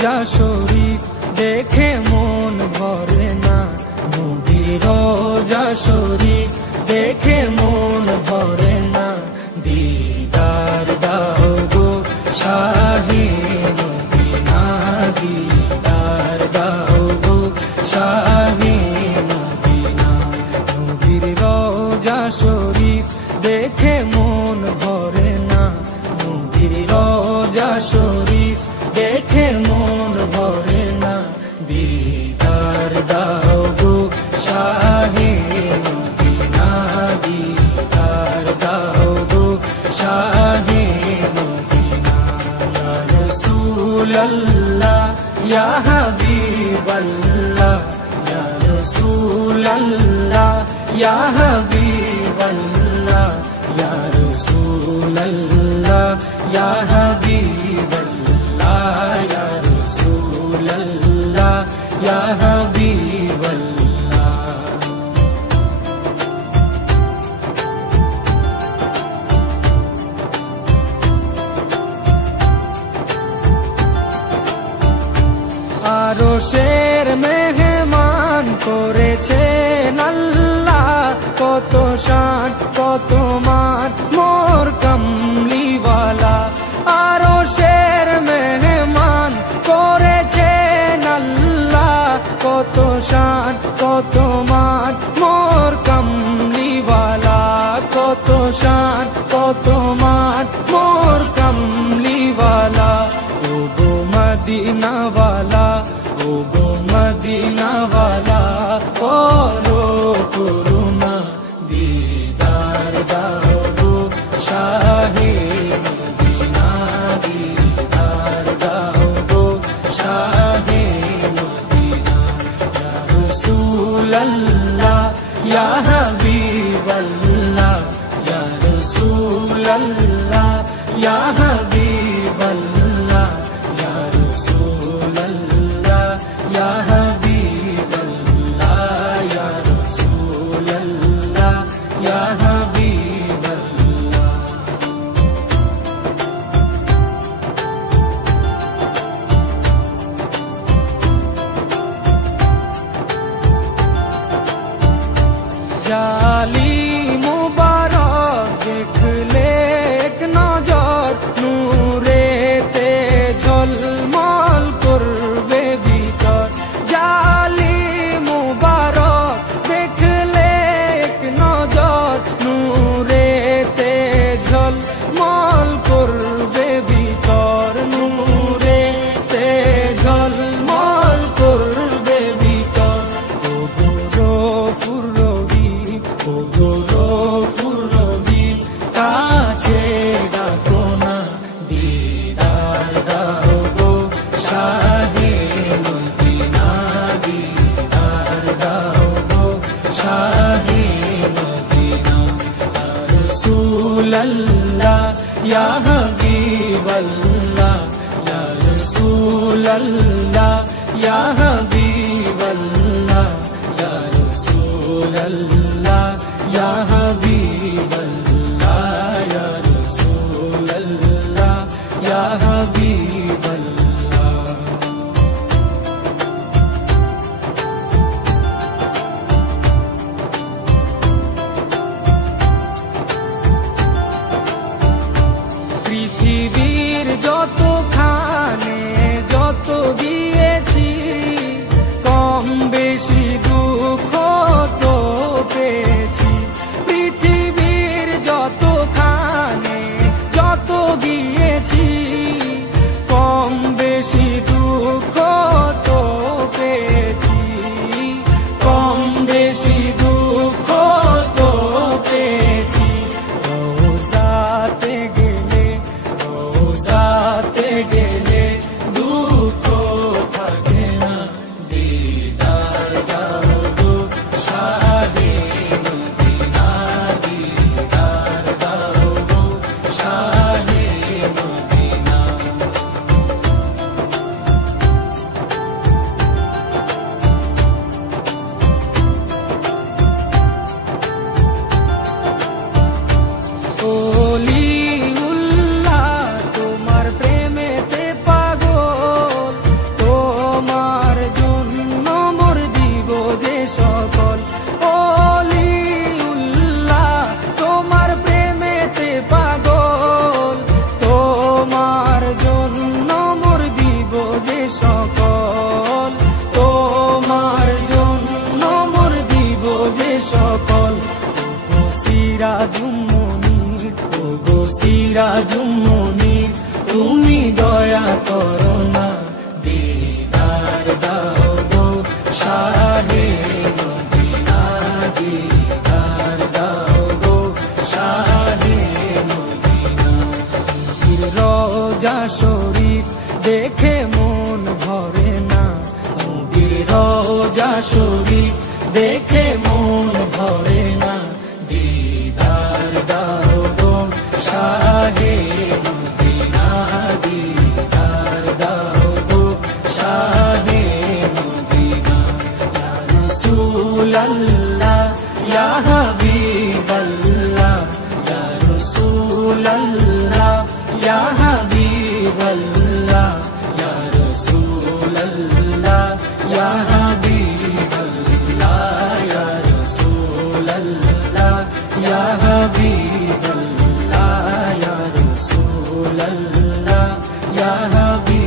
রোজা শরীফ দেখে মন ভরে না, নবীর রোজা শরীফ দেখে মন ভরে না। দিদার দাও গো শাহে মদিনা, দিদার দাও গো শাহে মদিনা। নবীর রোজা শরীফ দেখে মন ভরে না, নবীর রোজা শরীফ দেখে মন ভরে না। দিদার দাও গো শাহে মদিনা, দিদার দাও গো শাহে মদিনা। ইয়া রাসূলাল্লাহ ইয়া হাবিবাল্লাহ, ইয়া রাসূলাল্লাহ ইয়া হাবিবাল্লাহ, ইয়া রাসূলাল্লাহ ইয়া হাবিবাল্লাহ, ইয়া রাসূলাল্লাহ ইয়া হাবিবাল্লাহ। আরশের মেহমান করেছেন আল্লাহ, কত শান কত মান মোর কামলিওয়ালা। আরশের মেহমান করেছেন আল্লাহ, কত শান কত মান মোর কামলিওয়ালা, কত শান কত মান মোর কামলিওয়ালা। ও গো মদিনাওয়ালা, ও গো মদিনাওয়ালা, করো করুণা, দিদার দাও গো শাহে মদিনা, দিদার দাও গো শাহে মদিনা। ইয়া রাসূলাল্লাহ ইয়া হাবিবাল্লাহ, ইয়া রাসূলাল্লাহ ইয়া হাবিবাল্লাহ, ইয়া রাসূলাল্লাহ ইয়া হাবিবাল্লাহ, ইয়া রাসূলাল্লাহ ইয়া হাবিবাল্লাহ। জালি মুবারক দেখলে এক নজর, নূরেতে ঝলমল করবে ভিতর। জালি মুবারক দেখলে এক নজর, নূরেতে ঝলমল করবে ভিতর, নূরেতে ঝলমল করবে ভিতর। ও গো রহিম, ও গো রহিম, কাছে ডাকো না, দিদার দাও গো শাহে মদিনা, দিদার দাও গো শাহে মদিনা। ইয়া রাসূলাল্লাহ ইয়া হাবিবাল্লাহ, ইয়া রাসূলাল্লাহ ইয়া হাবিবাল্লাহ, ইয়া রাসূলাল্লাহ ইয়া হাবিবাল্লাহ, ইয়া রাসূলাল্লাহ ইয়া হাবিবাল্লাহ। পৃথিবীর যতখানে যত দিয়েছি, কম বেশি দুঃখ তো পেয়েছি। পৃথিবীর যতখানে যত দিয়েছি, কম বেশি দুঃখ তো পেয়েছি, কম বেশি দুঃখ তো পেয়েছি। রোজাতে গেলে, রোজাতে গেলে দুঃখ থাকে না, দিদার দাও গো শাহে মদিনা, দিদার দাও গো শাহে মদিনা। ওলিউল্লাহ তোমার প্রেমেতে করো না, দিদার দাও গো শাহে মদিনা, দিদার দাও গো শাহে মদিনা। পীর রোজা শরীফ দেখে মন ভরে না, পীর রোজা শরীফ দেখে মন ভরে না, দিদার দাও গো শাহে মদিনা, দিদার দাও গো শাহে মদিনা। ইয়া রাসূলাল্লাহ ইয়া হাবিবাল্লাহ, ইয়া রাসূলাল্লাহ ইয়া হাবিবাল্লাহ, ইয়া রাসূলাল্লাহ ইয়া হাবিবাল্লাহ, ইয়া রাসূলাল্লাহ ইয়া হাবিবাল্লাহ, ইয়া রাসূলাল্লাহ ইয়া হাবিবাল্লাহ।